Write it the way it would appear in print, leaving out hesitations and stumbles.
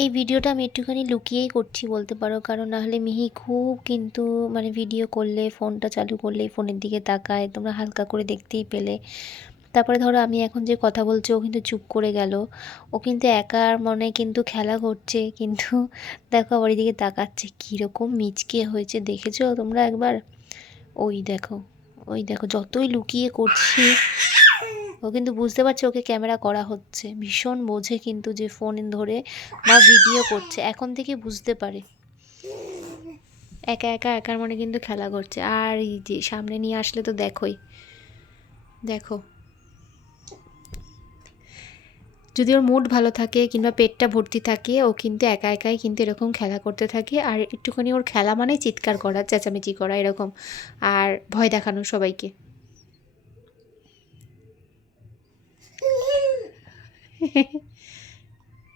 এই ভিডিওটা আমি একটুখানি লুকিয়েই করছি বলতে পারো, কারণ নাহলে মিহি খুব কিন্তু মানে ভিডিও করলে ফোনটা চালু করলেই ফোনের দিকে তাকায়, তোমরা হালকা করে দেখতেই পেলে। তারপরে ধরো আমি এখন যে কথা বলছি ও কিন্তু চুপ করে গেল, ও কিন্তু একার মনে কিন্তু খেলা করছে, কিন্তু দেখো আবার এদিকে তাকাচ্ছে, কীরকম মিচকে হয়েছে দেখেছো তোমরা একবার? ওই দেখো, ওই দেখো, যতই লুকিয়ে করছি ও কিন্তু বুঝতে পারছে ওকে ক্যামেরা করা হচ্ছে, ভীষণ বোঝে কিন্তু যে ফোন ধরে বা ভিডিও করছে, এখন থেকে বুঝতে পারে। একা একা একার মনে কিন্তু খেলা করছে, আর এই যে সামনে নিয়ে আসলে তো দেখোই, দেখো যদি ওর মুড ভালো থাকে কিংবা পেটটা ভর্তি থাকে ও কিন্তু একা একাই কিন্তু এরকম খেলা করতে থাকে, আর একটুখানি ওর খেলা মানে চিৎকার করা, চেঁচামেচি করা এরকম, আর ভয় দেখানো সবাইকে।